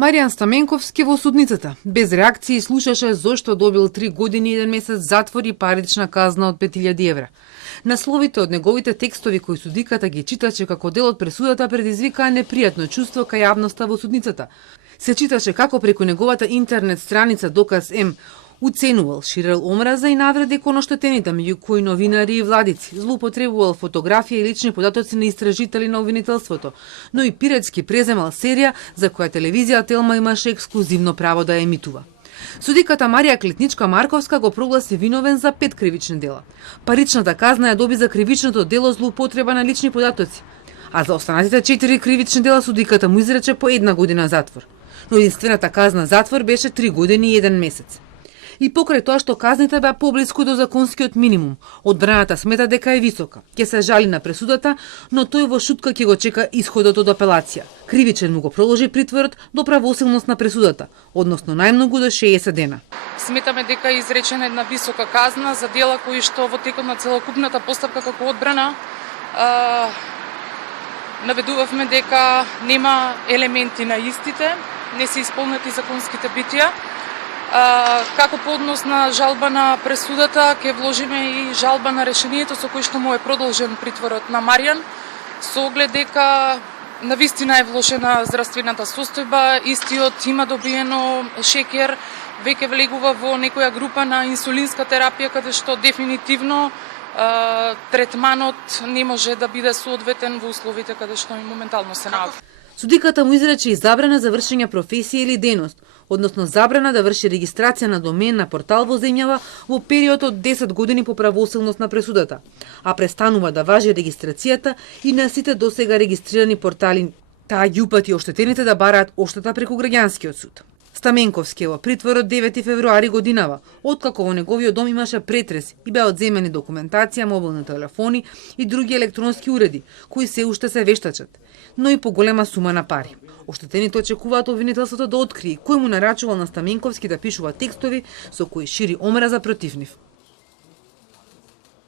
Маријан Стаменковски во судницата. Без реакции слушаше зошто добил 3 години и 1 месец затвор и парична казна од 5000 евра. Насловите од неговите текстови кои судиката ги читаше како дел од пресудата предизвикаа непријатно чувство кај јавноста во судницата. Се читаше како преку неговата интернет страница Доказ М уценувал, ширел омраза и навреди кон оштетените, меѓу кои новинари и владици, злоупотребувал фотографија и лични податоци на истражители на обвинителството, но и пиратски преземал серија за која телевизија Телма имаше ексклузивно право да ја емитува. Судиката Марија Клетничка Марковска го прогласи виновен за 5 кривични дела. Паричната казна ја доби за кривичното дело злоупотреба на лични податоци, а за останатите 4 кривични дела судиката му изрече по 1 година затвор. Но единствената казна затвор беше 3 години и 1 месец. И покрај тоа што казните беа поблиску до законскиот минимум, одбраната смета дека е висока. Ќе се жали на пресудата, но тој во шутка ќе го чека исходот од апелација. Кривичен му го проложи притворот до правосилност на пресудата, односно најмногу до 60 дена. Сметаме дека е изречена една висока казна за дела кои што во текот на целокупната постапка како одбрана наведувавме дека нема елементи на истите, не се исполнети законските битија. Како по однос на жалба на пресудата, ќе вложиме и жалба на решението со кој што му е продолжен притворот на Маријан, со оглед дека навистина е влошена здравствената состојба, истиот има добиено шекер, веќе влегува во некоја група на инсулинска терапија, каде што дефинитивно третманот не може да биде соодветен во условите каде што моментално се наоѓа. Судиката му изрече и забрана за вршење професија или дејност, односно забрана да врши регистрација на домен на портал во земјава во период од 10 години по правосилност на пресудата, а престанува да важи регистрацијата и на сите досега регистрирани портали. Таа ги упати оштетените да бараат оштета преку граѓанскиот суд. Стаменковски е во притвор од 9 февруари годинава, откако во неговиот дом имаше претрес и беа одземени документација, мобилни телефони и други електронски уреди, кои се уште се вештачат, но и поголема сума на пари. Оштетените очекуваат обвинителството да открие кој му нарачувал на Стаменковски да пишува текстови со кои шири омраза против нив.